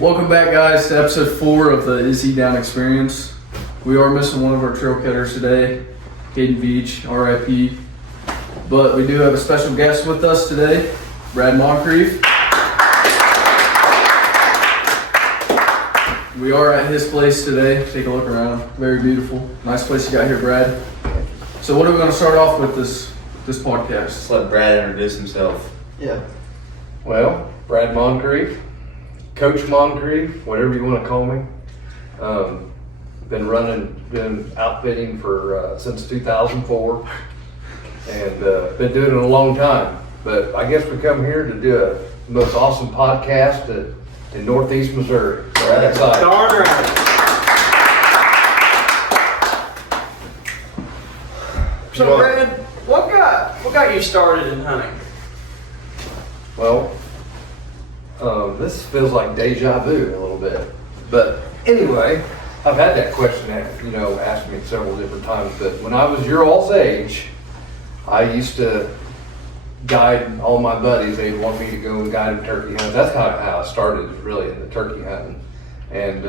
Welcome back, guys, to episode 4 of the Is He Down experience. We are missing one of our trail cutters today, Caden Veach, RIP. But we do have a special guest with us today, Brad Moncrief. We are at his place today. Take a look around. Very beautiful. Nice place you got here, Brad. So what are we going to start off with this podcast? Just let Brad introduce himself. Yeah. Well, Brad Moncrief, Coach Moncrief, whatever you want to call me. Been outfitting for since 2004, and been doing it a long time. But I guess we come here to do the most awesome podcast in Northeast Missouri. So I'm excited. Darn right. So Brad, what got you started in hunting? Well, this feels like deja vu a little bit. But anyway, I've had that question asked me several different times. But when I was your all's age, I used to guide all my buddies. They'd want me to go and guide them turkey hunts. That's kind of how I started, really, in the turkey hunting. And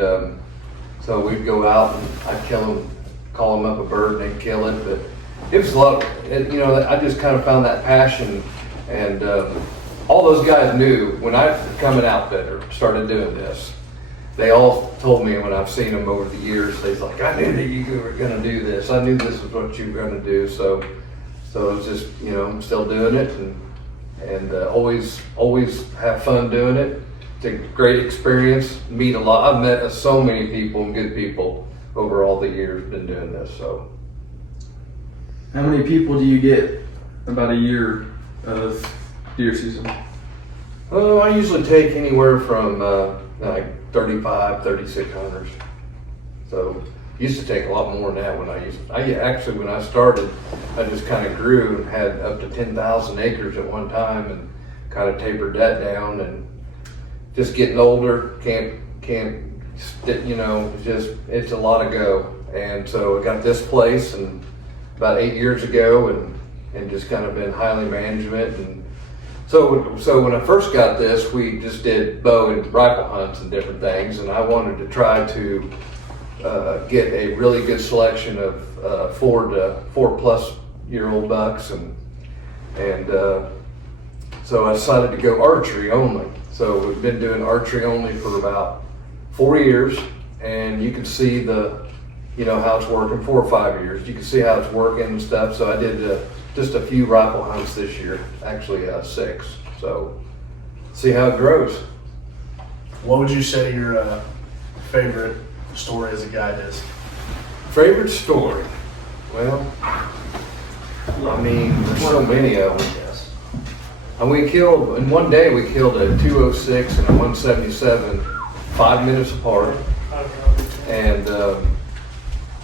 so we'd go out and I'd kill them, call them up a bird, and they'd kill it. But it was a lot of, I just kind of found that passion. And all those guys knew when I become an outfitter, started doing this. They all told me when I've seen them over the years, they're like, I knew that you were going to do this. I knew this was what you were going to do. So it's just, I'm still doing it and always have fun doing it. It's a great experience. Meet a lot. I've met so many people and good people over all the years been doing this. So, How many people do you get about a year of deer season? Oh, I usually take anywhere from like 35, 36 hunters. So used to take a lot more than that when when I started, I just kind of grew and had up to 10,000 acres at one time and kind of tapered that down and just getting older, it's a lot of go. And so I got this place and about 8 years ago and just kind of been highly management. And so when I first got this, we just did bow and rifle hunts and different things. And I wanted to try to get a really good selection of 4+ year old bucks. And so I decided to go archery only. So we've been doing archery only for about 4 years. And you can see how it's working, 4 or 5 years. You can see how it's working and stuff. So I did just a few rifle hunts this year, actually 6. So see how it grows. What would you say your favorite story as a guide is? Favorite story? Well, I mean, there's so many of them. Yes. And in one day we killed a 206 and a 177, 5 minutes apart. And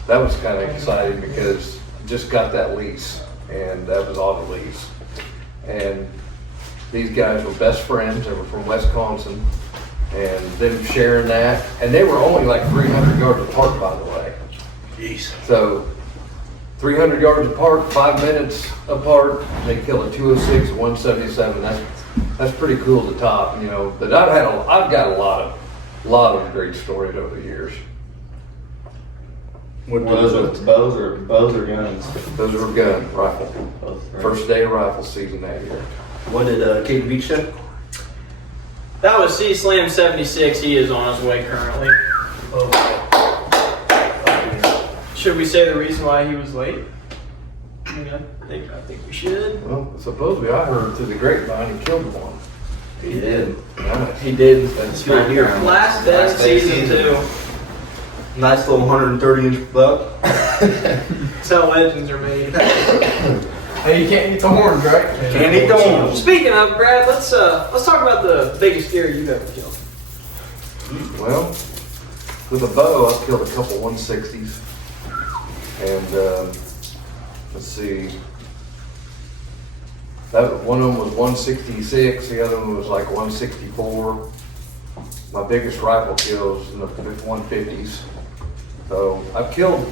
that was kind of exciting because I just got that lease. And that was on the lease. And these guys were best friends. They were from Wisconsin. And them sharing that. And they were only like 300 yards apart, by the way. Jeez. So 300 yards apart, 5 minutes apart, they kill a 206, a 177. That's pretty cool to top, But I've got a lot of great stories over the years. What those with bows or guns? Those were gun, rifle. Both, right? First day of rifle season that year. What did Caden Veach say? That was C-Slam 76. He is on his way currently. Should we say the reason why he was late? I think we should. Well, supposedly I heard through the grapevine he killed one. He did. Nice. He did. That's right here. Last day of season 2. Nice little 130-inch buck. That's how legends are made. Hey, you can't eat the horns, right? Can't eat the horns. Speaking of, Brad, let's talk about the biggest deer you've ever killed. Well, with a bow, I've killed a couple 160s. And let's see. One of them was 166, the other one was like 164. My biggest rifle kills in the 150s. So I've killed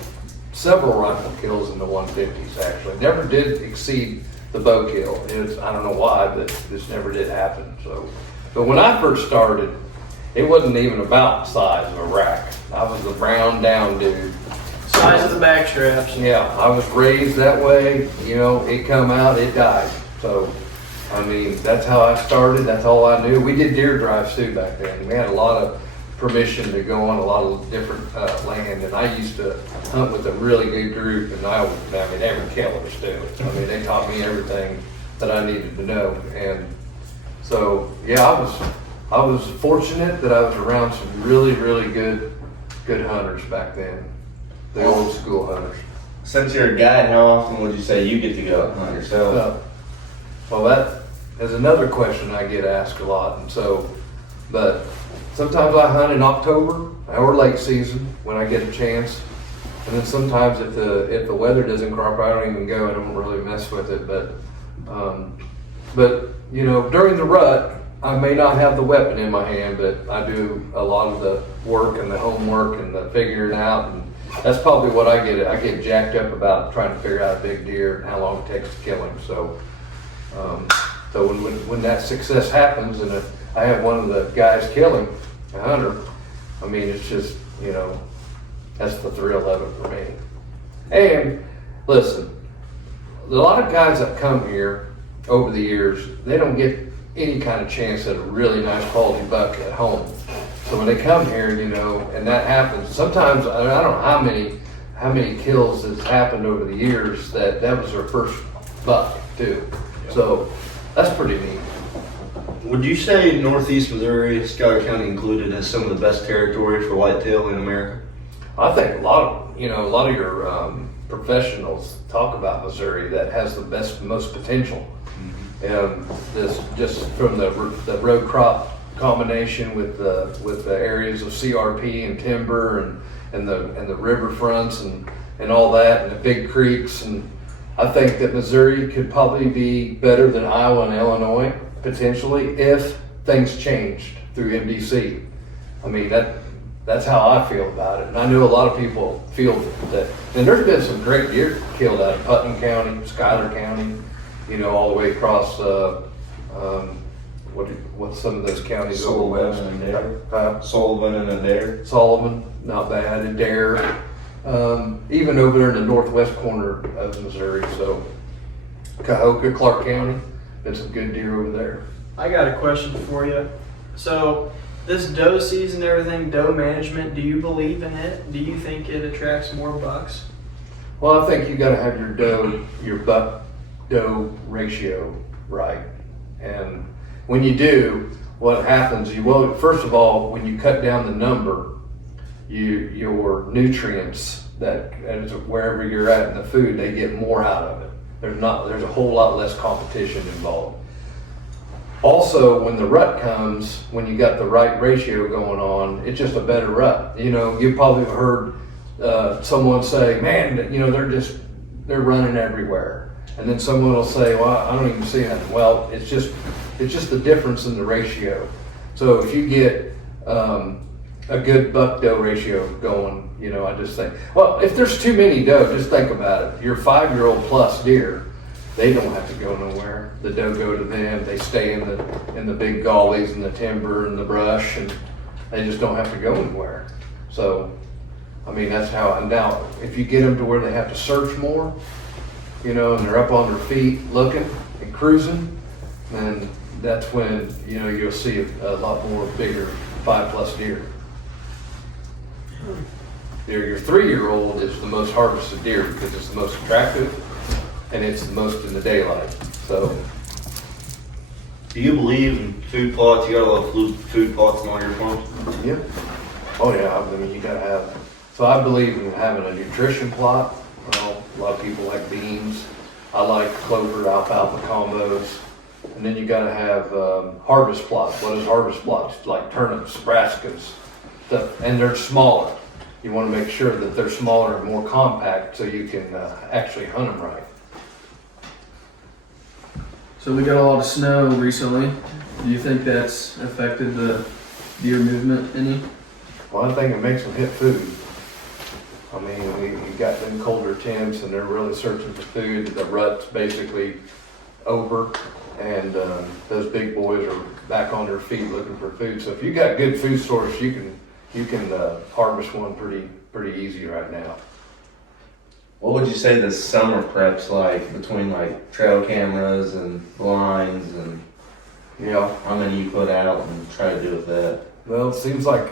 several rifle kills in the 150s actually. Never did exceed the bow kill. I don't know why, but this never did happen. So, but when I first started, it wasn't even about the size of a rack. I was a brown down dude. Size of the back straps. Yeah, I was raised that way, you know, it come out, it died. So, I mean, that's how I started, that's all I knew. We did deer drives too back then. We had a lot of permission to go on a lot of different land, and I used to hunt with a really good group, and I mean, they were killers too. I mean, they taught me everything that I needed to know. And so, yeah, I was fortunate that I was around some really, really good hunters back then. The old school hunters. Since you're a guide, how often would you say you get to go hunt yourself? Well, that is another question I get asked a lot, and so, but sometimes I hunt in October or late season when I get a chance, and then sometimes if the weather doesn't cooperate, I don't even go. I don't really mess with it, but you know, during the rut, I may not have the weapon in my hand, but I do a lot of the work and the homework and the figuring out, and that's probably what I get jacked up about trying to figure out a big deer and how long it takes to kill him. So, so when that success happens and I have one of the guys kill him, a hunter, I mean, it's just, you know, that's the thrill of it for me. And listen, a lot of guys that come here over the years, they don't get any kind of chance at a really nice quality buck at home. So when they come here, you know, and that happens, sometimes, I don't know how many kills has happened over the years that was their first buck too. So that's pretty neat. Would you say Northeast Missouri, Schuyler County included, has some of the best territory for whitetail in America? I think a lot of your professionals talk about Missouri that has the most potential. And this just from the row crop combination with the areas of CRP and timber and the river fronts and all that and the big creeks, and I think that Missouri could probably be better than Iowa and Illinois potentially if things changed through MDC. I mean that's how I feel about it, and I know a lot of people feel that. And there's been some great deer killed out of Putnam County, Schuyler County, you know, all the way across. What's some of those counties over west? Sullivan and Adair. Sullivan and Adair. Sullivan, not bad. Adair, even over there in the northwest corner of Missouri. So Cahokia, Clark County, been some good deer over there. I got a question for you. So this doe season, everything, doe management, do you believe in it? Do you think it attracts more bucks? Well, I think you got to have your buck doe ratio right, and when you do, what happens? First of all, when you cut down the number, your nutrients that wherever you're at in the food, they get more out of it. There's a whole lot less competition involved. Also, when the rut comes, when you got the right ratio going on, it's just a better rut. You know, you probably have heard someone say, "Man, you know, they're running everywhere," and then someone will say, "Well, I don't even see that." Well, it's just the difference in the ratio. So if you get a good buck doe ratio going, you know, I just think, well, if there's too many doe, just think about it. Your 5-year-old plus deer, they don't have to go nowhere. The doe go to them. They stay in the big gullies and the timber and the brush, and they just don't have to go anywhere. So, I mean, that's how. And now, if you get them to where they have to search more, you know, and they're up on their feet looking and cruising, then that's when, you know, you'll see a lot more bigger 5+ deer. Your 3-year-old is the most harvested deer because it's the most attractive and it's the most in the daylight. So, do you believe in food plots? You got a lot of food plots on all your farms? yeah. Oh yeah, I mean, you gotta have. So I believe in having a nutrition plot. Well, a lot of people like beans. I like clover, alfalfa combos. And then you gotta have harvest plots. What is harvest plots? Like turnips, brassicas, stuff. And they're smaller. You wanna make sure that they're smaller and more compact so you can actually hunt them right. So we got a lot of snow recently. Do you think that's affected the deer movement any? Well, I think it makes them hit food. I mean, we got them colder temps and they're really searching for food. The rut's basically over, and those big boys are back on their feet looking for food. So if you got good food source, you can harvest one pretty easy right now. What would you say the summer prep's like between like trail cameras and blinds and Yeah. how many you put out and try to do with that? Well, it seems like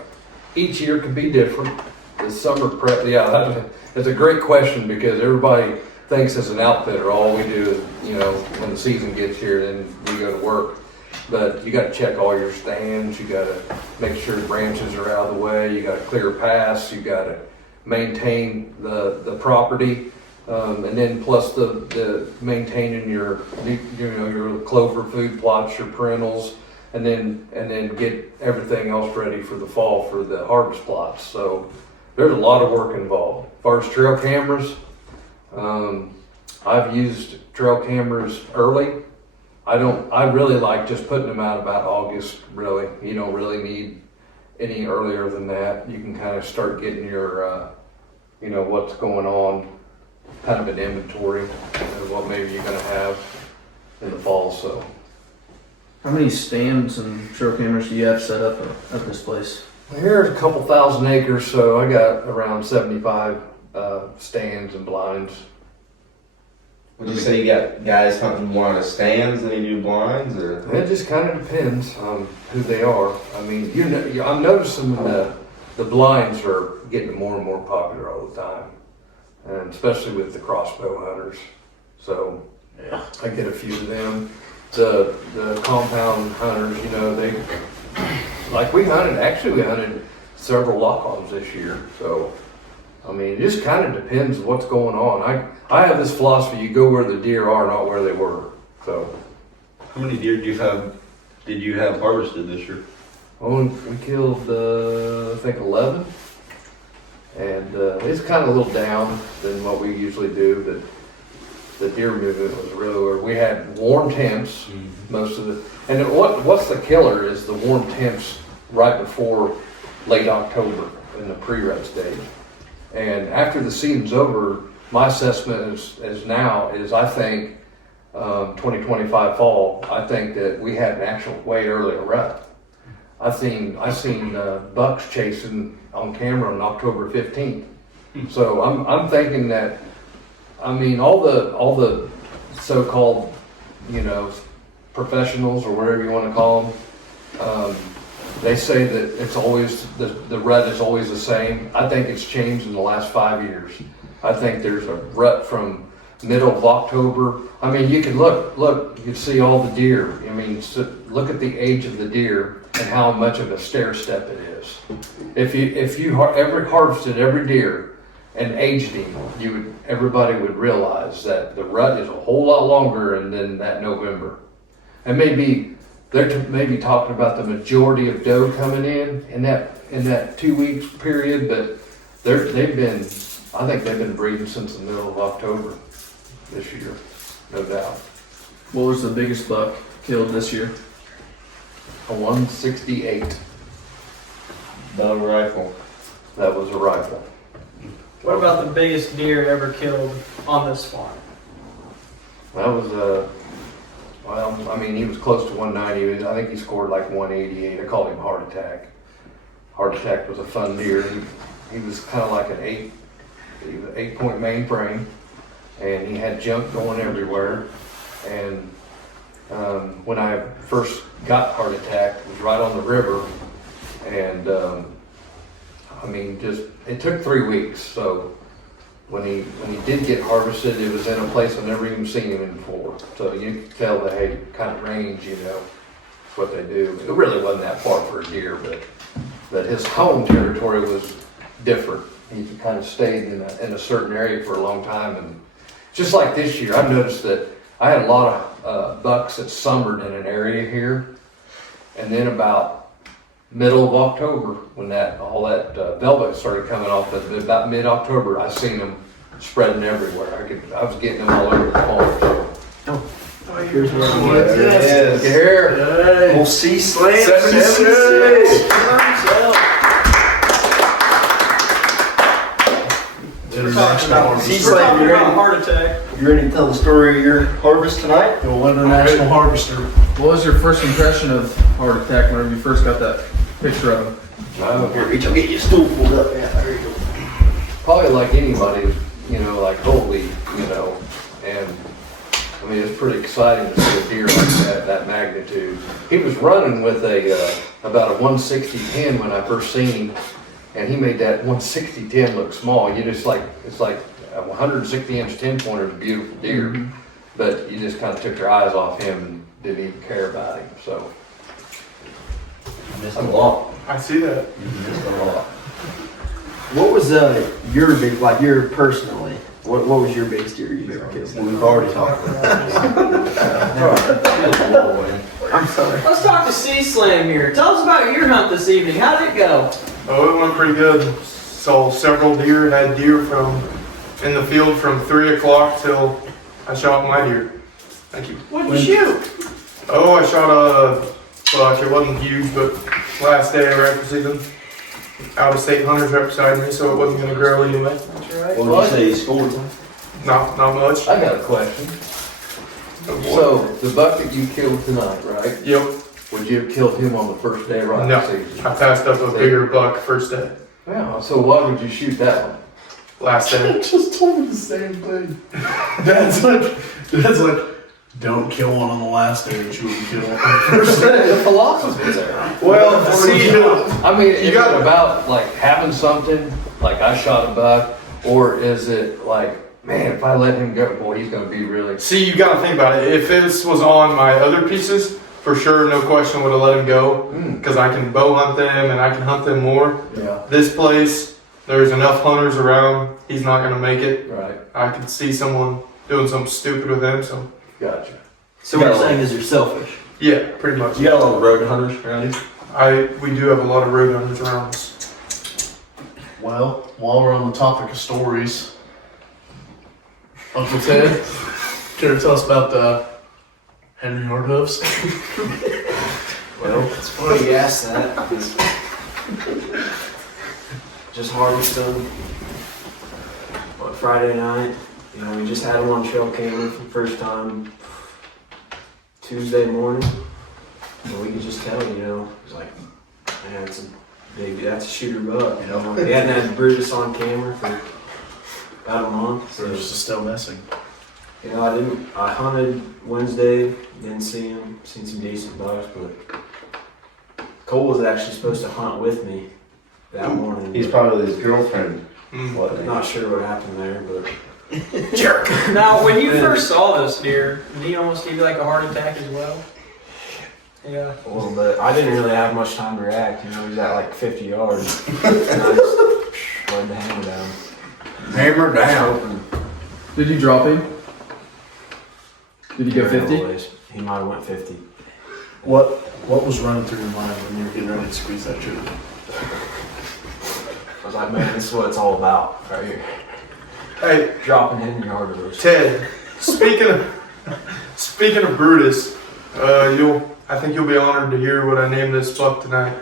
each year can be different. The summer prep, yeah, that's a great question because everybody thinks as an outfitter, all we do is, when the season gets here, then we go to work. But you got to check all your stands. You got to make sure branches are out of the way. You got to clear paths. You got to maintain the property, and then plus the maintaining your clover food plots, your parentals, and then get everything else ready for the fall for the harvest plots. So there's a lot of work involved. As far as trail cameras, I've used trail cameras early. I really like just putting them out about August, really. You don't really need any earlier than that. You can kind of start getting your, what's going on, kind of an inventory of what maybe you're gonna have in the fall, so. How many stands and trail cameras do you have set up at this place? Here's a couple thousand acres, so I got around 75 stands and blinds. Would you say you got guys hunting more out of stands than you do blinds, or? It just kind of depends on who they are. I mean, I'm noticing the blinds are getting more and more popular all the time, and especially with the crossbow hunters. So Yeah. I get a few of them. The compound hunters, we hunted several lock-ons this year. So, I mean, it just kind of depends what's going on. I have this philosophy, you go where the deer are, not where they were. So, How many deer did you have harvested this year? we killed, I think 11. And it's kind of a little down than what we usually do, but the deer movement was really where we had warm temps most of it. And what's the killer is the warm temps right before late October in the pre-rut stage. And after the season's over, my assessment is I think 2025 fall, I think that we had an actual way earlier rut. I seen bucks chasing on camera on October 15th. So I'm thinking that, I mean, all the so-called, professionals or whatever you want to call them, they say that it's always, the rut is always the same. I think it's changed in the last 5 years. I think there's a rut from middle of October. I mean, you can look, you can see all the deer. I mean, look at the age of the deer and how much of a stair step it is. If you ever harvested every deer and aged him, everybody would realize that the rut is a whole lot longer than that November. And they're maybe talking about the majority of doe coming in that 2 weeks period, but I think they've been breeding since the middle of October this year, no doubt. What was the biggest buck killed this year? A 168. Dog rifle. That was a rifle. What about the biggest deer ever killed on this farm? That was he was close to 190. I think he scored like 188. I called him Heart Attack. Heart Attack was a fun deer. He was kind of like an 8-point mainframe, and he had junk going everywhere. And when I first got Heart Attack, it was right on the river, and it took 3 weeks. So when he did get harvested, it was in a place I've never even seen him in before. So you could tell that hey, kind of range, what they do. It really wasn't that far for a deer, but his home territory was different. He kind of stayed in a certain area for a long time, and just like this year, I've noticed that I had a lot of bucks that summered in an area here, and then about middle of October, when all that velvet started coming off, about mid-October, I seen them spreading everywhere. I was getting them all over the farm. So. Here's where There it is. Here, We'll see slam 76. International We're talking about Heart Attack. You ready to tell the story of your harvest tonight? The International Harvester. What was your first impression of heart attack whenever you first got that picture of him? Here, reach, I'll get your stool pulled up. Yeah, there you go. Probably like anybody, like holy, and I mean, it's pretty exciting to see a deer like that magnitude. He was running with about a 160-10 when I first seen him, and he made that 160-10 look small. It's like a 160-inch 10-pointer is a beautiful deer, but you just kind of took your eyes off him and didn't even care about him. So I missed a lot. I see that. You missed a lot. What was your big, like your personally? What was your biggest deer you ever killed? We've already talked about that. I'm sorry. Let's talk to C-Slam here. Tell us about your hunt this evening. How did it go? Oh, it went pretty good. Saw several deer, had deer in the field from 3 o'clock till I shot my deer. Thank you. What'd you shoot? Oh, I shot a buck. It wasn't huge, but last day of rifle season, out of state hunters right beside me, so it wasn't going to grow anyway. That's right. What did you say he scored? Not much. I got a question. So the buck that you killed tonight, right? Yep. Would you have killed him on the first day of rifle No. season? I passed up a bigger buck first day. Yeah. So why would you shoot that one? Last day. just told me the same thing. That's like, don't kill one on the last day that you would kill on the first day. The philosophy there. Well, see, I mean, is got it about like having something, like I shot a buck, or is it like, man, if I let him go, boy, he's gonna be really. See, you got to think about it. If this was on my other pieces, for sure, no question, would have let him go because I can bow hunt them and I can hunt them more. Yeah. This place, there's enough hunters around. He's not gonna make it. Right. I could see someone doing something stupid with him. So Gotcha. So what you're saying is you're selfish. yeah, pretty much. You got a lot of road hunters around you? We do have a lot of road hunters around us. Well, while we're on the topic of stories, Uncle Ted, care to tell us about the Henry Hardhoofs? Well, it's funny you asked that. Just Hardyston. What, Friday night? We just had him on trail camera for the first time Tuesday morning. And we could just tell, it was like, man, that's a shooter buck. He hadn't had Brutus on camera for about a month. So Brutus is still missing. I hunted Wednesday, didn't see him, seen some decent bucks, but Cole was actually supposed to hunt with me that morning. He's probably his girlfriend. I'm not sure what happened there, but Jerk. Now, when you first saw this deer, did he almost give you like a heart attack as well? Yeah. a little bit. I didn't really have much time to react. He was at like 50 yards. And I just let the hammer down. Hammer down. Did you drop him? Did you go 50? He might have went 50. What was running through your mind when you were getting ready to squeeze that trigger? I was like, man, this is what it's all about right here. Hey, Dropping Henry Hardhoofs. Ted. Speaking of Brutus, I think you'll be honored to hear what I named this buck tonight.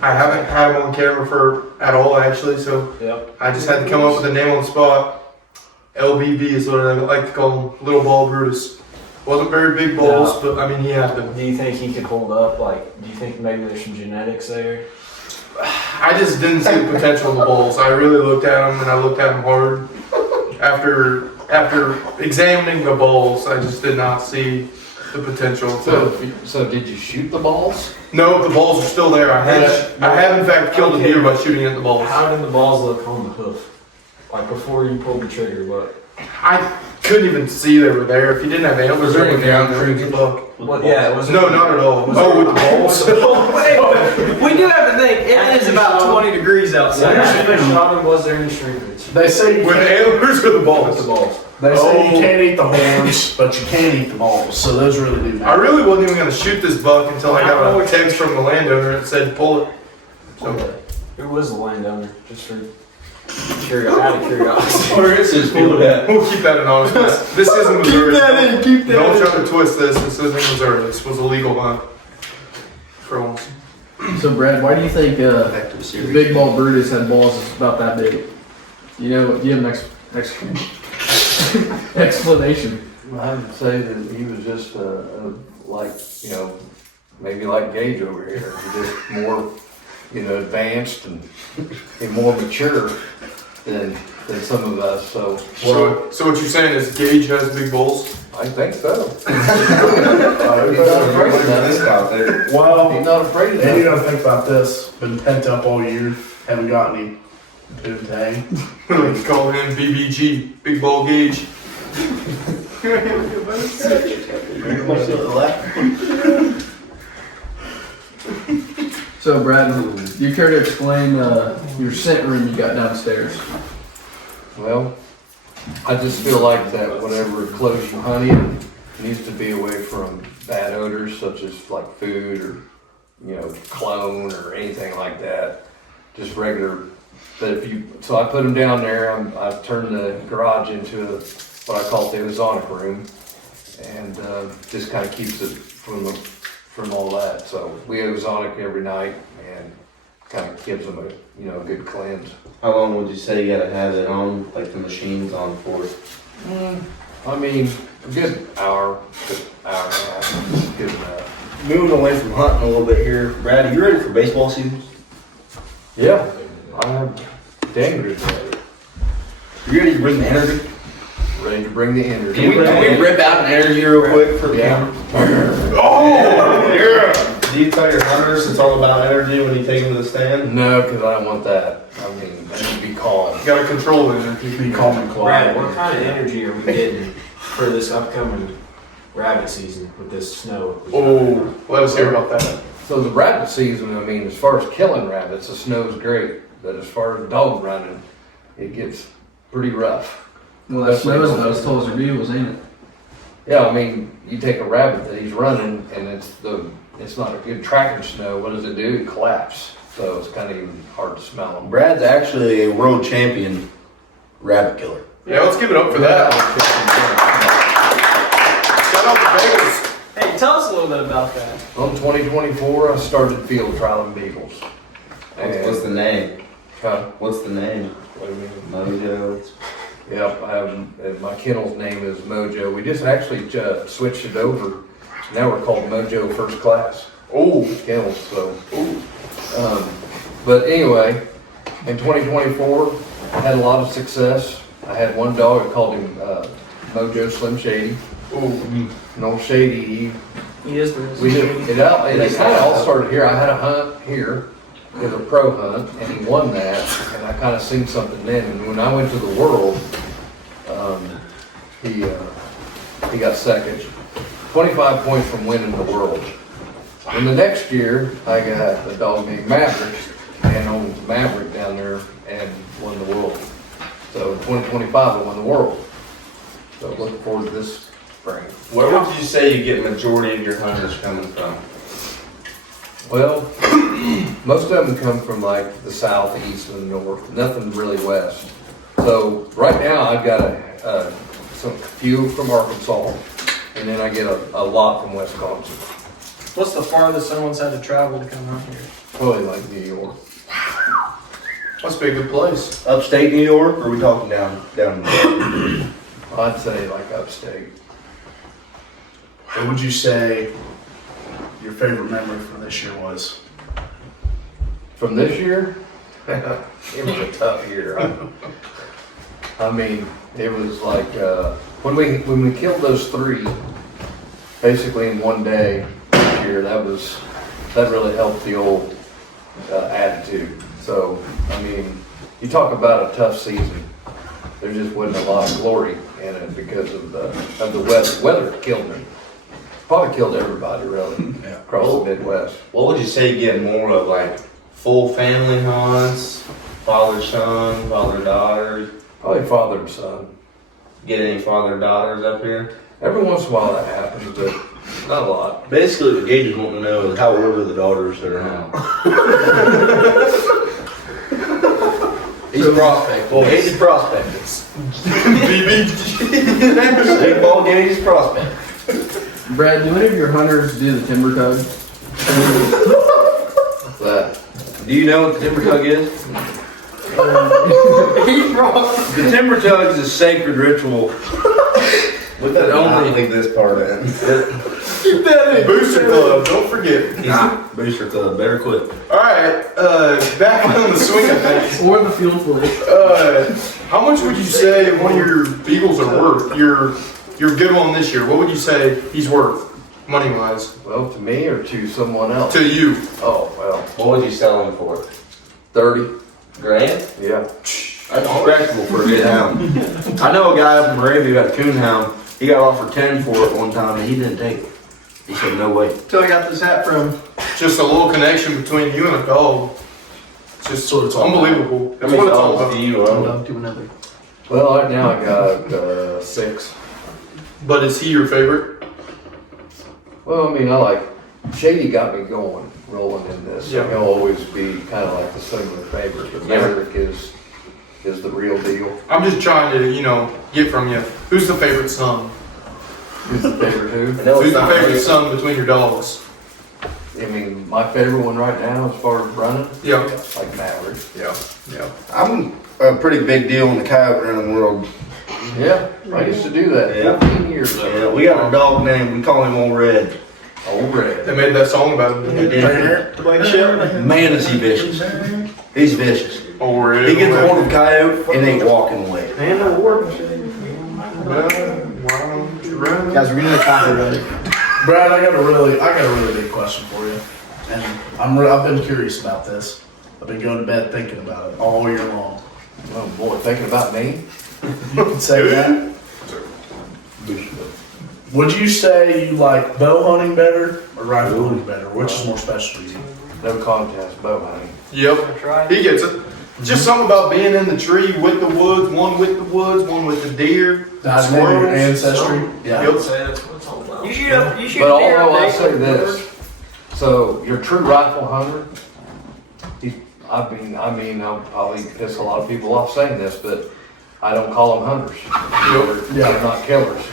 I haven't had him on camera at all actually, so Yep. I just had to come up with a name on the spot. LBB is what I like to call him, Little Ball Brutus. Wasn't very big balls, but I mean he had them. Do you think he could hold up? Like, do you think maybe there's some genetics there? I just didn't see the potential of the balls. I really looked at them and I looked at them hard. After examining the balls, I just did not see the potential. So did you shoot the balls? No, the balls are still there. I have in fact killed a deer by shooting at the balls. How did the balls look on the hoof? Like before you pulled the trigger, what? I couldn't even see they were there. If you didn't have antlers or anything down there, it was a buck. Well, yeah, it was. No, not at all. Oh, with the balls? We do have to think, it is about 20 degrees outside. Was there any shrinkage? They say you With the can't, antlers or the balls? The balls. they say you can't eat the horns, but you can eat the balls. So those really do I matter. really wasn't even going to shoot this buck until I got a text from the landowner that said pull it. So, Who was the landowner? Just for out of curiosity. Where is his field at? we'll keep that anonymous. This isn't Missouri. Keep that Don't try to twist this. This isn't Missouri. This was a legal hunt. For once. So Brad, why do you think Back to the the series. big ball Brutus had balls that's about that big? Do you have an explanation? I would say that he was just maybe like Gage over here, just more, advanced and more mature than some of us. So So what you're saying is Gage has big bulls? I think so. He's not afraid of this out there. He's Well, not afraid of and you that. gotta think about this. Been pent up all year. Haven't got any poontang. Let's call him BBG, Big Bull Gage. So, Brad, you care to explain your scent room you got downstairs? Well, I just feel like that whatever clothes you hunt in needs to be away from bad odors such as like food or, cologne or anything like that. Just regular. But so I put them down there. I turned the garage into what I call the ozonic room, and just kind of keeps it from all that. So we ozonic every night, and kind of gives them a good cleanse. How long would you say you gotta have it on, like the machine's on for? I mean, a good hour and a half is good enough. Moving away from hunting a little bit here, Brad, you ready for baseball season? Yeah, I'm dang good ready. You ready to bring the energy? Ready to bring the energy. Can we rip out an energy real quick for the Yeah. camera? Oh, yeah. Do you tell your hunters it's all about energy when you take them to the stand? No, because I don't want that. I mean, I need to be calm. Gotta control it. Be calm and Brad, quiet. what kind of energy are we getting for this upcoming rabbit season with this snow? Oh, let us hear about that. So the rabbit season, I mean, as far as killing rabbits, the snow's great. But as far as dog running, it gets pretty rough. Well, that snow is about as tall as your vehicles, ain't it? Yeah, I mean, you take a rabbit that he's running, and it's not a good tracking snow. What does it do? It collapses. So it's kind of even hard to smell them. Brad's actually a world champion rabbit killer. Yeah, let's give it up for that. Shout out to Vegas. Hey, tell us a little bit about that. On 2024, I started field trialing beagles. What's the name? Huh? What's the name? What do you mean? Mojo. Yep, my kennel's name is Mojo. We just actually switched it over. Now we're called Mojo First Class Oh, Kennels. So, but anyway, in 2024, I had a lot of success. I had one dog. I called him Mojo Slim Shady. oh, No Shady. He is the We did it kind of all started here. I had a hunt here. It was a pro hunt, and he won that, and I kind of seen something then. And when I went to the world, he got second, 25 points from winning the world. And the next year, I got a dog named Maverick, and owned Maverick down there and won the world. So in 2025, I won the world. So looking forward to this spring. Where would you say you get majority of your hunters coming from? Well, most of them come from like the south, east, and the north. Nothing really west. So right now I've got some few from Arkansas, and then I get a lot from Wisconsin. What's the farthest someone's had to travel to come out here? Probably like New York. must be a good place. Upstate New York, or are we talking down? I'd say like upstate. What would you say your favorite memory from this year was? From this year, it was a tough year. I mean, it was like when we killed those three, basically in one day this year. That really helped the old attitude. So I mean, you talk about a tough season. There just wasn't a lot of glory in it because of the weather. Weather killed me. Probably killed everybody really across the Midwest. What would you say you get more of, like full family hunts, father-son, father-daughter? Probably father and son. Get any father-daughters up here? Every once in a while that happens, but not a lot. Basically, what Gage is wanting to know is how old are the daughters that are now? He's prospecting. Well, Gage is prospecting. Big ball Gage is prospecting. Brad, do any of your hunters do the timber tug? What's that? Do you know what the timber tug is? The timber tug is a sacred ritual With that, only leave this part in. Keep that in. Booster Club, don't forget. Booster Club, better quit. Alright, back on the swing of things. Or the field flick. How much would you say one of your Beagles are worth? Your good one this year, what would you say he's worth, money-wise? Well, to me or to someone else? To you. Oh, well, What would you sell him for? 30. Grand? Yeah. That's respectable for a good hound. I know a guy up in Moravia who got a coon hound. He got offered 10 for it one time and he didn't take it. He said, no way. So I got this hat from. Just a little connection between you and a dog. It's just So it's all unbelievable. How That's many what it's all dogs about. do you One own? dog to another. Well, right now I got 6. But is he your favorite? Well, I mean, I like, Shady got me going, rolling in this. Yeah. He'll always be kind of like the singular favorite, but Maverick is the real deal. I'm just trying to, get from you. Who's the favorite son? Who's the favorite who? Who's the favorite son between your dogs? I mean, my favorite one right now as far as running, Yeah. like Maverick. Yeah. Yeah. I'm a pretty big deal in the coyote running world. Yeah, I used to do that Yeah. 14 years ago. Yeah, we got a dog named, we call him Old Red. Old Red. They made that song about him. He did. Black ship. Man, is he vicious. He's vicious. Oh, really? He gets a hold of a coyote and ain't walking away. And the war. Guys, we're gonna copyright. Brad, I got a really big question for you, and I've been curious about this. I've been going to bed thinking about it all year long. Oh boy, thinking about me? You can say that. Would you say you like bow hunting better or rifle hunting better? Which is more special to you? No contest bow hunting. Yep. Try. He gets it. Just something about being in the tree with the woods, one with the deer, That's more your squirrels. ancestry. Yeah. Yep. You shoot a But deer. although I big say one. this, so your true rifle hunter, I'll probably piss a lot of people off saying this, but I don't call them hunters. They're not killers.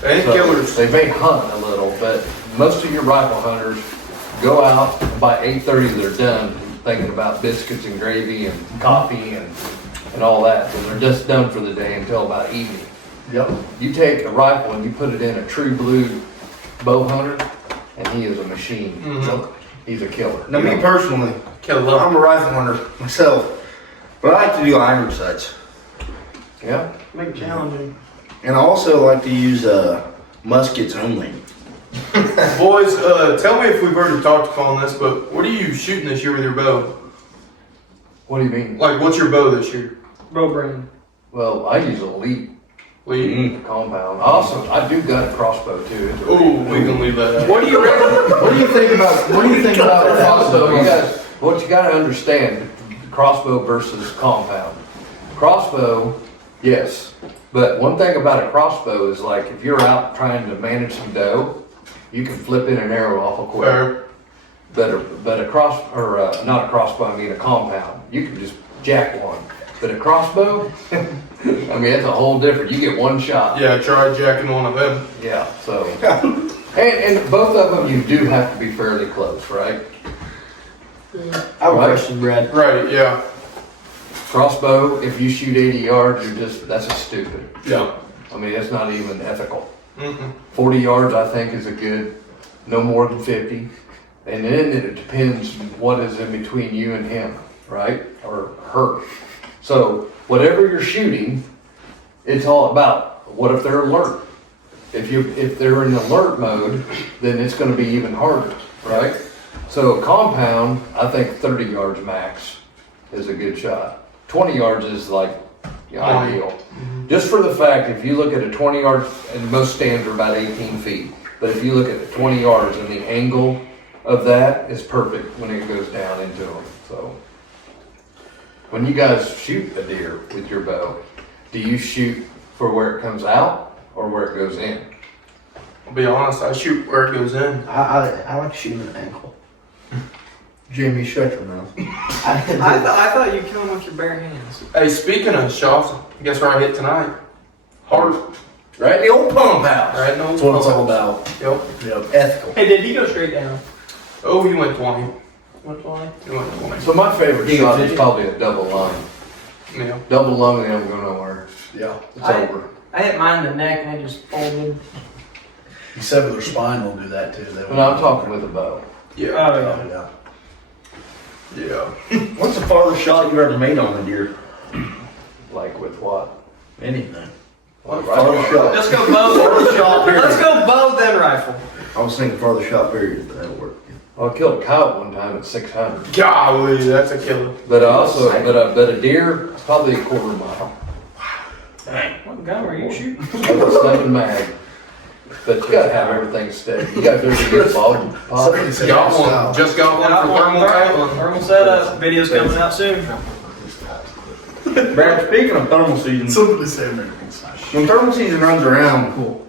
They ain't So, killers. They may hunt a little, but most of your rifle hunters go out, and by 8:30 they're done thinking about biscuits and gravy and coffee and all that. So they're just done for the day until about evening. Yep. You take a rifle and you put it in a true blue bow hunter, and he is a machine. Mhm. He's a killer. Now, me personally, Kill them. I'm a rifle hunter myself, but I like to do iron sights. Yeah. Make it challenging. And I also like to use muskets only. Boys, tell me if we've already talked upon this, but what are you shooting this year with your bow? What do you mean? Like, what's your bow this year? Bow brand. Well, I use a lead Lee? compound. Also, I do got a crossbow too. It's a Ooh, lead. we can leave that out. What do you think about crossbow? crossbow? What you gotta understand, crossbow versus compound. Crossbow, yes, but one thing about a crossbow is like if you're out trying to manage some doe, you can flip in an arrow awful quick. Fair. But a not a crossbow, I mean a compound. You can just jack one. But a crossbow, I mean, it's a whole different, you get one shot. Yeah, try jacking one of them. Yeah, so. And both of them, you do have to be fairly close, right? I have a Right. question, Brad. Right, yeah. Crossbow, if you shoot 80 yards, that's just stupid. Yeah. I mean, it's not even ethical. Mm-mm. 40 yards, I think, is a good, no more than 50. And then it depends what is in between you and him, right? Or her. So whatever you're shooting, it's all about what if they're alert. If they're in alert mode, then it's going to be even harder, right? So a compound, I think 30 yards max is a good shot. 20 yards is like ideal. Just for the fact, if you look at a 20 yards, and most stands are about 18 feet, but if you look at the 20 yards and the angle of that is perfect when it goes down into them. So when you guys shoot a deer with your bow, do you shoot for where it comes out or where it goes in? I'll be honest, I shoot where it goes in. I like shooting an ankle. Jimmy, shut your mouth. I thought you kill them with your bare hands. Hey, speaking of shots, guess where I hit tonight? Heart. Right? The old pump house. Right? No. That's what it's all about. Yep. Yep. Ethical. Hey, did he go straight down? Oh, you went 20. Which one? You went 20. So my favorite You shot go is 50? probably a double lung. Yeah. Double lung, they don't go nowhere. Yeah. It's I- over. I hit mine in the neck and it just folded. You said with their spine will do that too. They But I'm talking with a bow. Yeah. Oh, yeah. yeah. Yeah. What's the farthest shot you've ever made on a deer? Like with what? Anything. Like Farthest shot. Let's go bow. Farthest shot period. Let's go bow then rifle. I was thinking farthest shot period, but that'll work. Well, I killed a coyote one time at 600. Golly, that's a killer. But I also, but a deer, probably a quarter mile. What gun were you shooting? I was a 7 mag. But you gotta have everything steady. You guys ever get involved? Somebody said Got that one. style. Just got one for thermal tackling. Thermal setup. Video's coming out soon. Brad, speaking of thermal season, Somebody said American style. when thermal season runs around, Cool.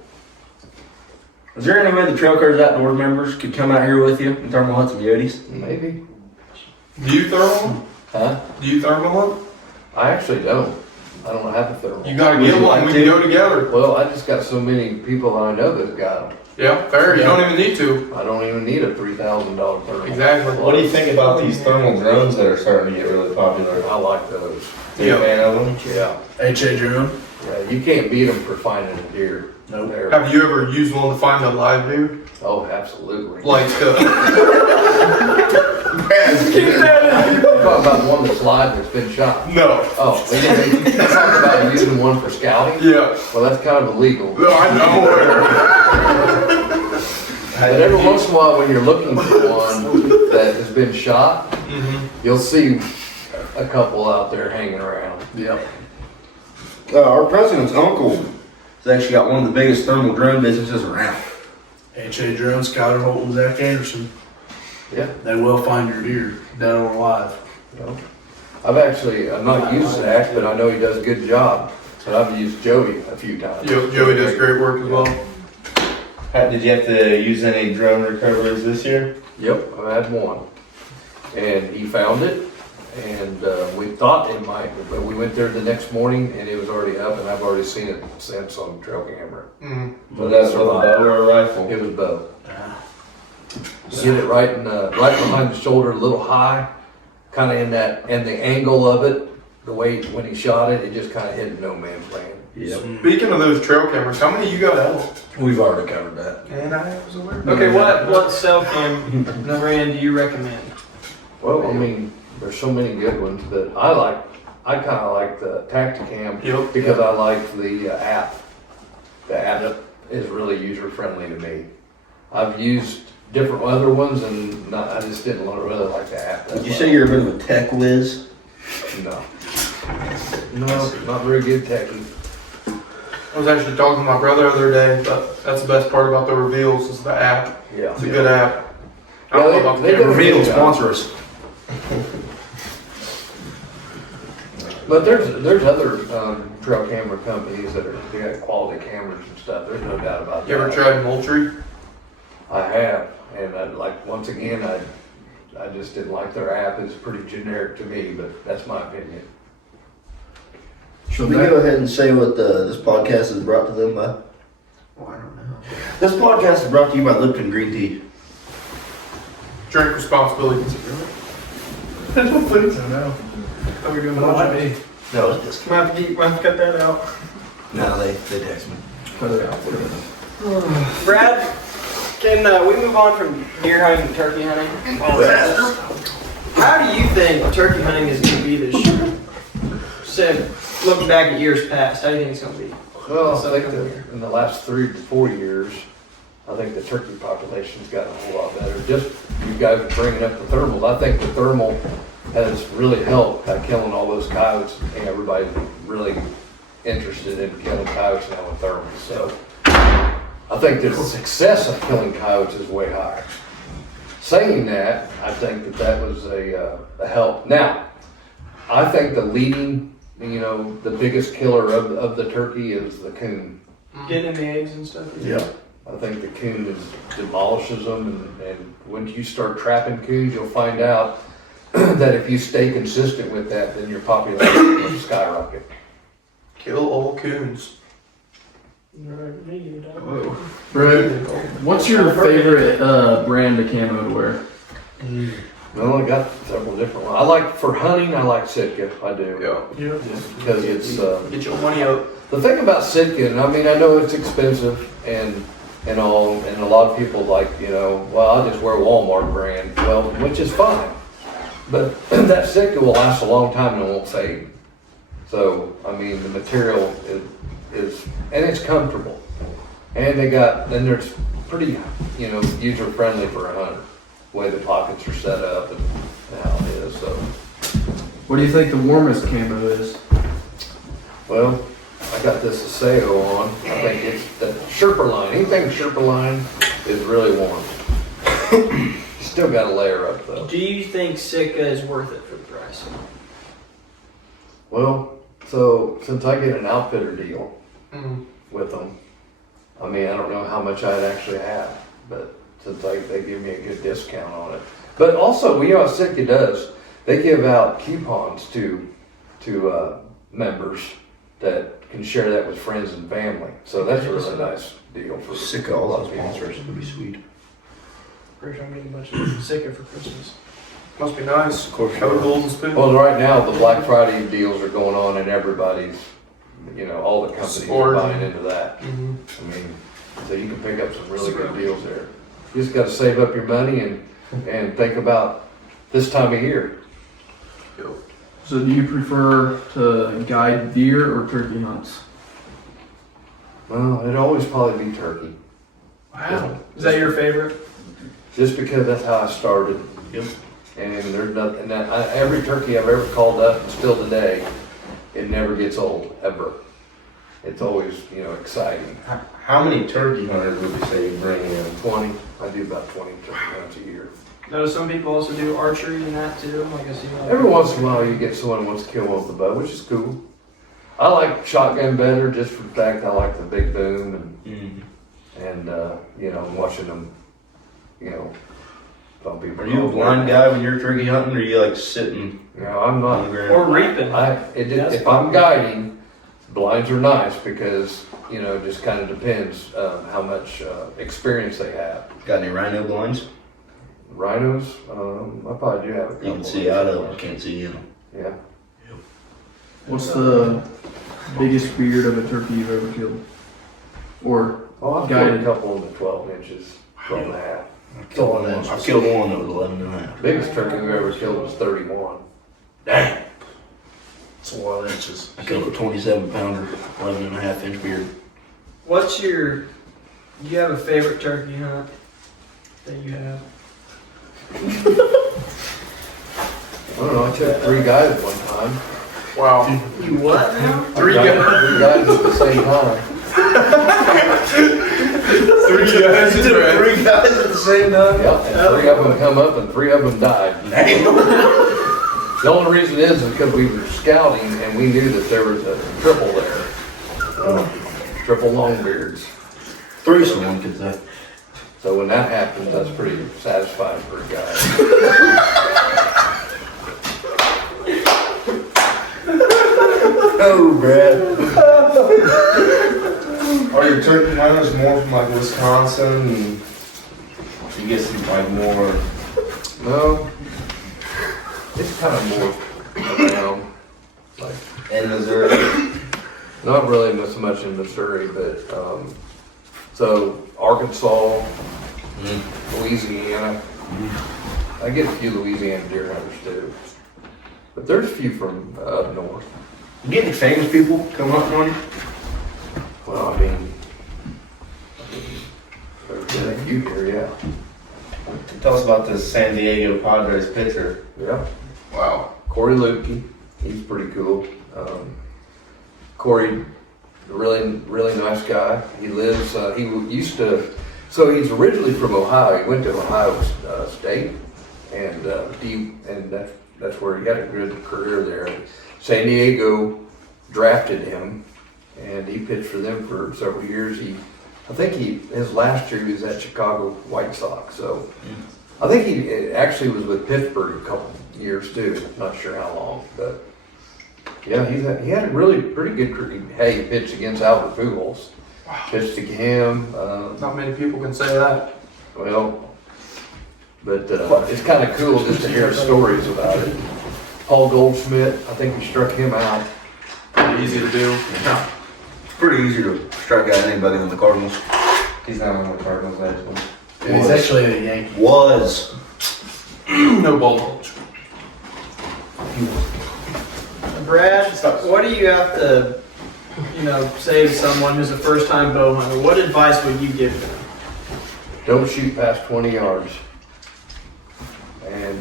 is there any way the Trail Cars Outdoors members could come out here with you and thermal hunt some coyotes? Maybe. Do you thermal? Huh? Do you thermal hunt? I actually don't. I don't have a thermal. You gotta Would get you one. like We to? can go together. Well, I just got so many people that I know that got them. Yeah, fair. You don't even need to. I don't even need a $3,000 thermal. Exactly. What do you think about these thermal drones that are starting to get really popular? I like those. You a fan of them? Yeah. H.A. drone? Yeah, you can't beat them for finding a deer. Nope. There. Have you ever used one to find a live deer? Oh, absolutely. Like, You're talking about the one that's live that's been shot. no. Oh, we didn't talk about using one for scouting? Yeah. Well, that's kind of illegal. No, I know. But every once in a while, when you're looking for one that has been shot, you'll see a couple out there hanging around. Yep. Our president's uncle has actually got one of the biggest thermal drone businesses around. H.A. drone, Skyler Holt and Zach Anderson. Yeah. They will find your deer, dead or alive. I've not used Zach, but I know he does a good job. But I've used Joey a few times. Joey does great work as well. Did you have to use any drone recoveries this year? Yep, I've had one. And he found it, and we thought it might, but we went there the next morning and it was already up, and I've already seen it since on trail camera. So that's with a bow or a rifle? It was bow. Hit it right behind the shoulder, a little high, kind of in the angle of it, the way when he shot it, it just kind of hit no man's land. Yep. Speaking of those trail cameras, how many you got out? We've already covered that. And I was aware. Okay, what cell cam brand do you recommend? Well, I mean, there's so many good ones, but I kind of like the Tacticam Yep. because I like the app. The app is really user friendly to me. I've used different other ones and I just didn't really like the app. Would you say you're a bit of a tech whiz? No. No, not very good techie. I was actually talking to my brother the other day, but that's the best part about the reveals is the app. Yeah. It's a good app. I Yeah, don't know about the they camera. Reveal, sponsor us. But there's other trail camera companies that they got quality cameras and stuff. There's no doubt about that. You ever tried Moultrie? I have, and once again, I just didn't like their app. It's pretty generic to me, but that's my opinion. Should we go ahead and say what this podcast is brought to them by? Oh, I don't know. This podcast is brought to you by Lipton Green Tea. Drink responsibly. I don't think so, no. Are we doing But I might be. No, it's just, We'll have to cut that out. no, they text me. Cut it out. Brad, can we move on from deer hunting to turkey hunting? How do you think turkey hunting is going to be this year? Said, looking back at years past, how do you think it's going to be? Well, I think that in the last 3 to 4 years, I think the turkey population's gotten a whole lot better. Just you guys bringing up the thermals, I think the thermal has really helped by killing all those coyotes, and everybody's really interested in killing coyotes now with thermals. So I think the success of killing coyotes is way higher. Saying that, I think that was a help. Now, I think the leading, the biggest killer of the turkey is the coon. Getting in the eggs and stuff? Yeah. I think the coon demolishes them, and once you start trapping coons, you'll find out that if you stay consistent with that, then your population will skyrocket. Kill all coons. Bro, what's your favorite brand of camo to wear? Well, I got several different ones. I like, for hunting, I like Sitka, I do. Yeah. Just because it's, Get your money out. the thing about Sitka, and I mean, I know it's expensive and all, and a lot of people like, you know, well, I'll just wear Walmart brand, well, which is fine. But that Sitka will last a long time and it won't fade. So, I mean, the material is and it's comfortable. And then there's pretty, you know, user friendly for a hunter. The way the pockets are set up and how it is, so. What do you think the warmest camo is? Well, I got this Aseo on. I think it's the Sherpa line. Anything Sherpa line is really warm. Still got a layer up though. Do you think Sitka is worth it for the price? Well, so since I get an outfitter deal Mm. with them, I mean, I don't know how much I'd actually have, but since they give me a good discount on it. But also, you know what Sitka does? They give out coupons to members that can share that with friends and family. So that's a really nice deal for Sick of a all lot those of people. sponsors, it'd be sweet. Pretty sure I'm getting a bunch of Sitka for Christmas. Must be nice. Of course. Have a golden spoon. Well, right now, the Black Friday deals are going on and everybody's, you know, all the companies are Splurging. buying into that. Mhm. I mean, so you can pick up some really good deals there. You just gotta save up your money and think about this time of year. So do you prefer to guide deer or turkey hunts? Well, it'd always probably be turkey, Wow. Is that your favorite? just because that's how I started. Yep. And there's nothing, and every turkey I've ever called up, and still today, it never gets old, ever. It's always, you know, exciting. How many turkey hunters would you say you bring in? 20, I do about 20 turkey hunts a year. Notice some people also do archery and that too. Like I see. Every once in a while, you get someone who wants to kill one with a bow, which is cool. I like shotgun better, just for the fact I like the big boom and you know, watching them, you know, some people. Are you a blind guy when you're turkey hunting, or are you like sitting You know, I'm on the not. ground? Or reaping. If I'm guiding, blinds are nice because, you know, just kind of depends how much experience they have. Got any rhino blinds? Rhinos, I probably do have a couple. You can see out of them, can't see in them. Yeah. What's the biggest beard of a turkey you've ever killed? Or Oh, I've killed guided? a couple in the 12 inches, 12 and a half. I killed one that was 11 and a half. Biggest turkey we ever killed was 31. Dang. It's a lot of inches. I killed a 27 pounder, 11 and a half inch beard. What's your? Do you have a favorite turkey hunt that you have? I don't know, I took 3 guys at one time. Wow. You what now? Three I got guys. 3 guys at the same time. 3 guys in red. 3 guys at the same time? Yep, and 3 of them come up and 3 of them died. The only reason is because we were scouting and we knew that there was a triple there. Triple longbeards. 3 someone could say. So when that happens, that's pretty satisfying for a guy. Oh, Brad. Are your turkey hunters more from like Wisconsin and you get some like more? No, it's kind of more around, like, In Missouri? not really so much in Missouri, but, so Arkansas, Louisiana. I get a few Louisiana deer hunters too. But there's a few from up north. You get any famous people come hunting on you? Well, I mean, there's a few here, yeah. Tell us about this San Diego Padres pitcher. Yeah. Wow. Corey Lukey, he's pretty cool. Corey, really nice guy. He lives, he used to, so he's originally from Ohio. He went to Ohio State, and that's where he had a good career there. San Diego drafted him, and he pitched for them for several years. I think his last year he was at Chicago White Sox. So I think he actually was with Pittsburgh a couple years too. Not sure how long, but yeah, he had a really pretty good career. Hey, he pitched against Albert Pujols. Pitched to him. Not many people can say that. Well, But it's kind of cool just to hear stories about it. Paul Goldschmidt, I think we struck him out. Pretty easy to do. Yeah. It's pretty easy to strike out anybody on the Cardinals. He's not on the Cardinals last one. Yeah, he's actually a Yankee. Was. No ball coach. Brad, what do you have to, say to someone who's a first-time bow hunter? What advice would you give them? Don't shoot past 20 yards. And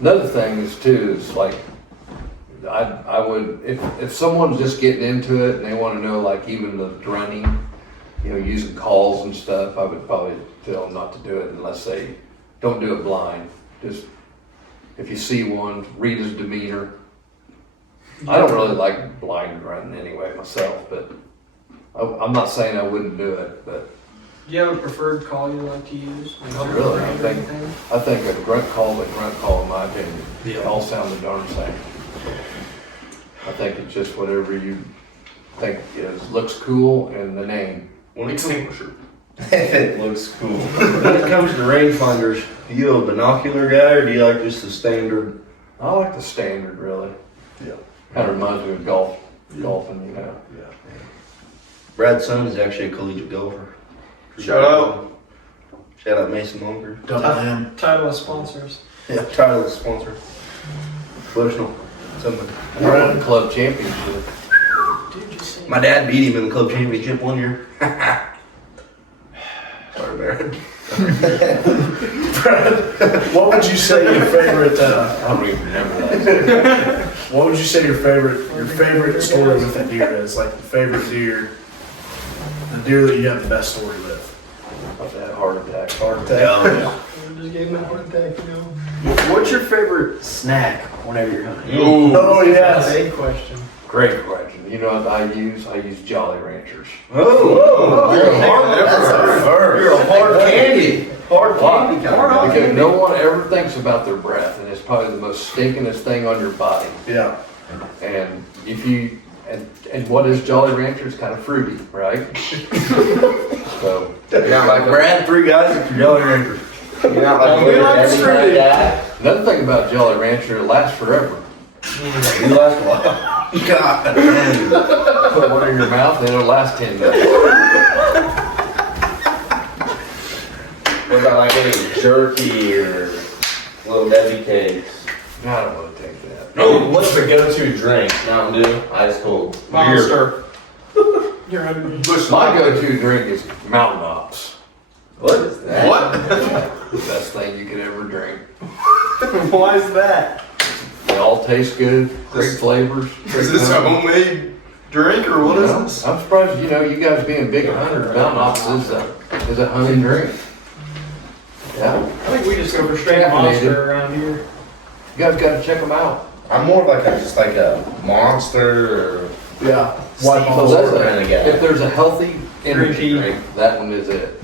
another thing is too, is like, I would, if someone's just getting into it and they want to know like even the running, using calls and stuff, I would probably tell them not to do it unless they don't do it blind. Just, if you see one, read his demeanor. I don't really like blind running anyway myself, but I'm not saying I wouldn't do it, but Do you have a preferred call you like to use? really, I think a grunt call, in my opinion, they all sound the darn same. I think it's just whatever you think looks cool and the name. Extinguisher. It looks cool. When it comes to rangefinders, are you a binocular guy or do you like just the standard? I like the standard, really. Yeah. Kind of reminds me of golfing, Brad's son is actually a collegiate golfer. Shout out. Shout out Mason Moncrief. Double M. Title of sponsors. Yeah, title sponsor. Bushnell. Something. I won the club championship. My dad beat him in the club championship one year. Sorry, Barrett. What would you say your favorite? I don't even remember that. What would you say your favorite story with a deer is? Like the favorite deer, the deer that you have the best story with. I've had a heart attack. Heart attack. Yeah. Just gave me a heart attack, What's your favorite snack whenever you're hunting? Oh yes. Big question. Great question. You know what I use? I use Jolly Ranchers. Oh, you're a hard candy. Hard Why? candy kind of guy. Because no one ever thinks about their breath, and it's probably the most stinkingest thing on your body. Yeah. And if you and what is Jolly Rancher? It's kind of fruity, right? So Yeah, like Brad, 3 guys at your Jolly Rancher. You're not like a little heavy kind of guy. another thing about Jolly Rancher, it lasts forever. You last a while. God, man. Put one in your mouth, and it'll last 10 minutes. What about like any jerky or little Debbie cakes? I don't want to take that. No, what's the go-to drink? Mountain Dew, ice cold. Monster. You're under me. My go-to drink is Mountain Ops. What is that? What? The best thing you could ever drink. Why is that? They all taste good, great flavors. Is this a homemade drink or what is this? I'm surprised, you guys being big hunters, Mountain Ops is a hunting drink. Yeah, I think we just go for straight Caffeinated. monster around here. you guys got to check them out. I'm more of like just like a Monster or Yeah. White So that's kind of if guy. there's a healthy energy Green tea. drink, that one is it.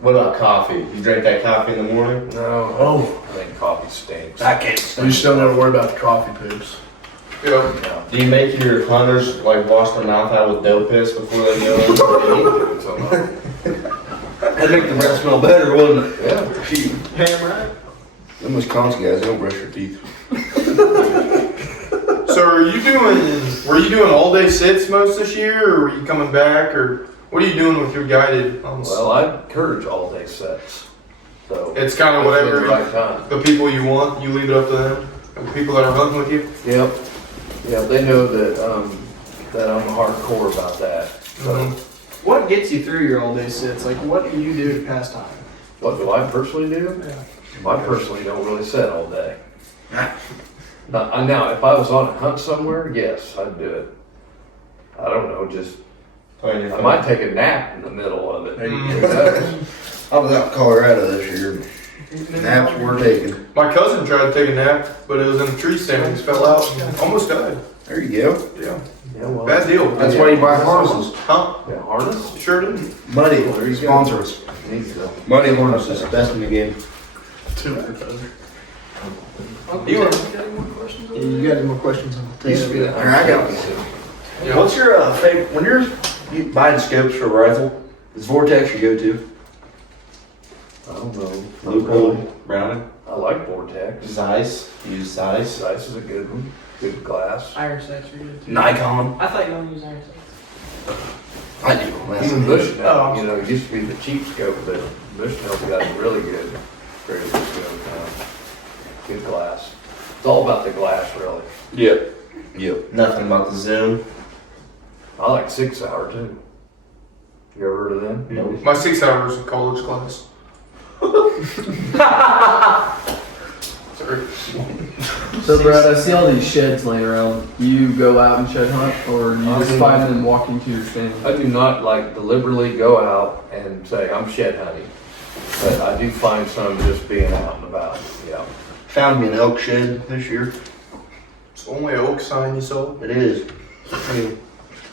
What about coffee? You drink that coffee in the morning? No, Oh, I think coffee stinks. I can't you stand just don't gotta worry about the coffee poops. Yeah. No. Do you make your hunters like wash their mouth out with dough piss before they go? So, no. That'd make the breath smell better, wouldn't it? Yeah. Gee, Damn right. them Wisconsin guys, they don't brush their teeth. So were you doing all day sits most this year or were you coming back or what are you doing with your guided hunts? Well, I encourage all day sets. So It's kind of it's whatever the right time. the people you want, you leave it up to them. The people that are hunting with you. Yep. Yeah, they know that I'm hardcore about that. So Mhm. What gets you through your all day sits? Like, what do you do to pass time? what do I personally do? I personally don't really sit all day. Now, if I was on a hunt somewhere, yes, I'd do it. I don't know, just Playing your I phone. might take a nap in the middle of it. There you Who knows? I was out in Colorado this year. Naps were taken. My cousin tried to take a nap, but it was in a tree stand. He fell out and almost died. There you go. Yeah. Yeah, well, Bad deal. That's why you buy harnesses. Huh? yeah, harness. Sure did. Money, There you go. sponsor us. Needs to. Money harnesses, best in the game. Two for those. You were. You got any more questions on the Used to be table? that. All right, I got one. Yeah. What's your favorite, when you're buying scopes for a rifle, is Vortex your go-to? I don't know. Loophole, Browning. I like Vortex. Zeiss. Use Zeiss. Zeiss is a good one. Good glass. Iron sights are good too. Nikon. I thought you only use iron sights. I do. Even Bushnell, Oh. you know, it used to be the cheap scope, but Bushnell's got a really good, very good scope now. Good glass. It's all about the glass, really. Yep. Yep. Nothing about the zoom. I like 6 Hour too. You ever heard of them? Nope. My 6 hours of college class. Sorry. So Brad, I see all these sheds laying around. Do you go out and shed hunt, or do you just find them walking to your stand? I do not like deliberately go out and say I'm shed hunting, but I do find some just being out and about. Yeah. Found me an elk shed this year. It's only an oak sign you saw. It is. I mean,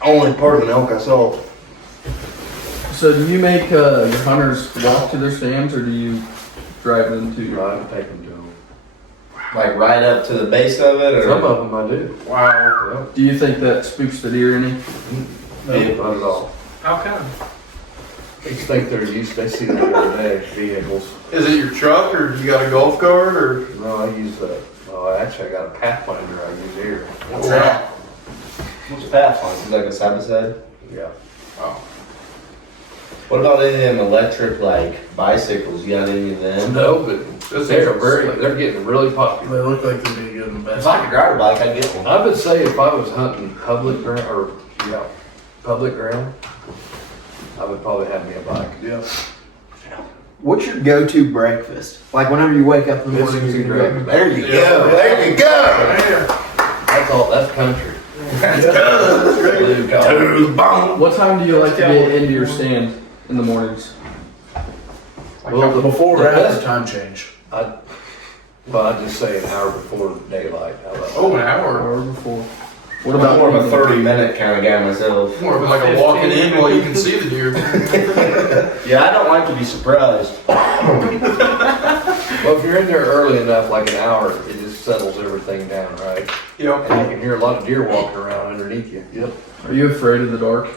only part of an elk I saw. So do you make your hunters walk to their stands, or do you drive them to? I take them to them. Like right up to the base of it, or Some of them I do. Wow. Do you think that spooks the deer any? No, not at all. How come? They just think they're used. They see them every day. Vehicles. Is it your truck, or you got a golf cart, or? No, I use the. Well, actually, I got a Pathfinder I use here. what's that? What's Pathfinder? Is that like a side by side? Yeah. What about any of them electric like bicycles? You got any of them? No, but they're getting really popular. They look like they'd be a good If investment. I could ride a bike, I'd get one. I would say if I was hunting public ground, public ground, I would probably have me a bike. Yeah. What's your go-to breakfast? Like whenever you wake up in the morning, Biscuits you're and gonna gravy. go. There you go. There you go. That's all. That's country. To the bone. What time do you like to get into your stand in the mornings? Well, Before the or after best- time change? I'd just say an hour before daylight. How about Oh, an hour. Hour before. What I'm about more of a evening? 30-minute kind of guy myself. More of like a walking in while you can see the deer. Yeah, I don't like to be surprised. Well, if you're in there early enough, like an hour, it just settles everything down, right? Yep. And you can hear a lot of deer walking around underneath you. Yep. Are you afraid of the dark?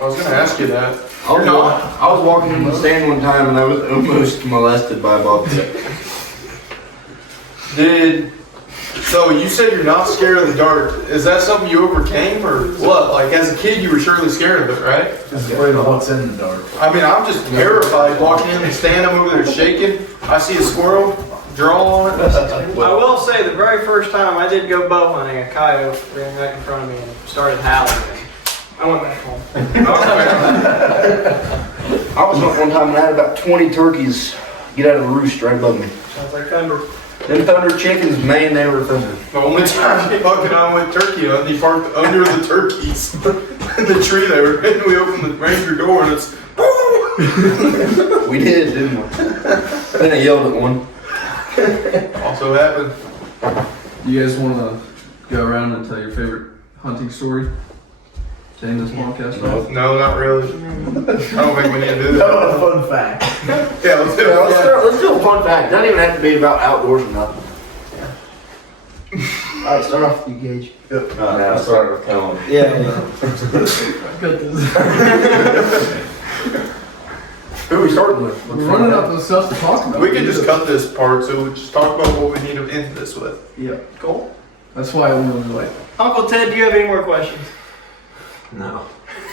I was gonna ask you that. I was walking in the stand one time and I was almost molested by a bobcat. So you said you're not scared of the dark. Is that something you overcame, or what? Like as a kid, you were surely scared of it, right? Just afraid of what's in the dark. I mean, I'm just terrified walking in the stand. I'm over there shaking. I see a squirrel, draw on it. I will say the very first time I did go bow hunting, a coyote ran right in front of me and started howling. I went back home. I was hunting one time and I had about 20 turkeys get out of the roost right above me. Sounds like thunder. Them thunder chickens, man, they were thunder. The only time Buck and I went turkey hunting, he parked under the turkeys in the tree there, and we opened the ranger door, and it's. We did, didn't we? Then I yelled at one. Also happened. Do you guys want to go around and tell your favorite hunting story? To end this podcast, right? No, not really. I don't think we need to do How that. about a fun fact? Yeah, let's do Yeah, it. let's do a fun fact. Doesn't even have to be about outdoors or nothing. All right, start off with you, Gage. Now start with Colin. Yeah. Cut this. Who are we starting with? We're running out of stuff to talk about. We can just cut this part, so we just talk about what we need to end this with. Yeah, Cool. that's why I wanted to like. Uncle Ted, do you have any more questions? No.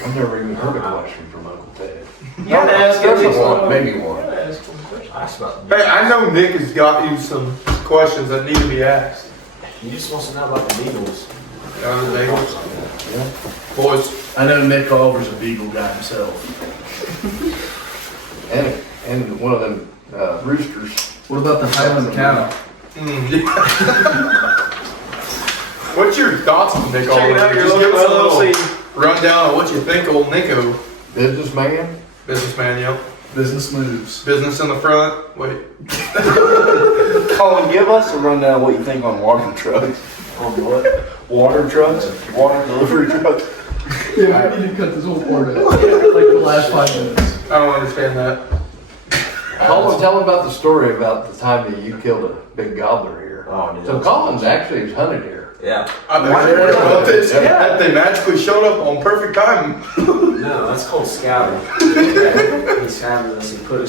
I've never even heard a question from Uncle Ted. You gotta ask at least one. Maybe one. You gotta ask one question. Ask about Hey, I know Nick has got you some questions that need to be asked. He just wants to know about the Beagles. Boys, I know Nick Oliver's a beagle guy himself. And one of them roosters. What about the Highland cow? what's your thoughts on Nick Check it Oliver? out, your Just give us a local little LLC. rundown of what you think old Nico, Businessman. businessman, yep. Business moves. Business in the front. Wait. Colin, give us a rundown of what you think on water trucks. On what? Water trucks? Water delivery trucks? Yeah, we need to cut this whole part out. Like the last 5 minutes. I don't understand that. Colin, tell him about the story about the time that you killed a big gobbler here. Oh, yeah. So Colin's actually has hunted here. Yeah. I've been heard about this. That they magically showed up on perfect time. No, that's called scouting. He's having us and put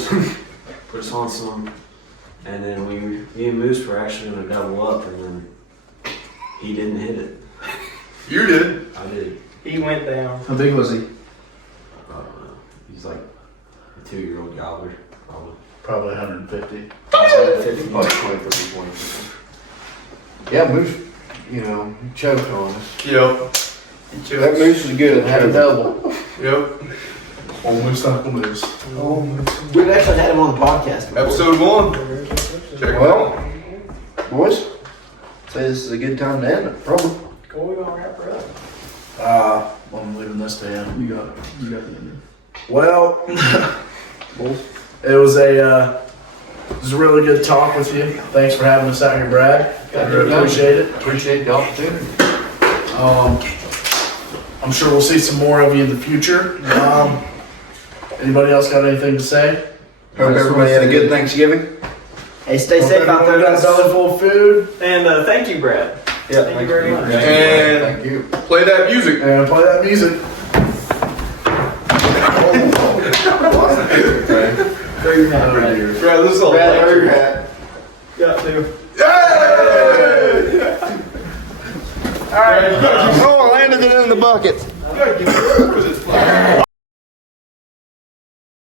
put us on some, and then me and Moose were actually gonna double up, and then he didn't hit it. You did. I did. He went down. How big was he? I don't know. He's like a 2-year-old gobbler, probably. Probably 150. 50. Like 20, 30, 20. Yeah, Moose, you know, choked on us. Yep. That Moose is good. Had a double. Yep. Almost Uncle Moose. We've actually had him on the podcast before. Episode 1. Check it Well, out. boys, say this is a good time to end it, probably. We're gonna wrap her up. I'm leaving this to him. You got it. You got the ending. Well, it was a really good talk with you. Thanks for having us out here, Brad. I really appreciate it. Appreciate the opportunity. I'm sure we'll see some more of you in the future. Anybody else got anything to say? Hope everybody had a good Thanksgiving. Hey, stay safe out there, Everyone got a guys. belly full of food. And thank you, Brad. Yeah, Thank you very much. And Thank you. play that music. And play that music. Throw your hat, Brad. Brad, this is all Brad, electric. throw your hat. Got to. Yay! Alright, oh, I landed it in the bucket. You gotta give it- what is it?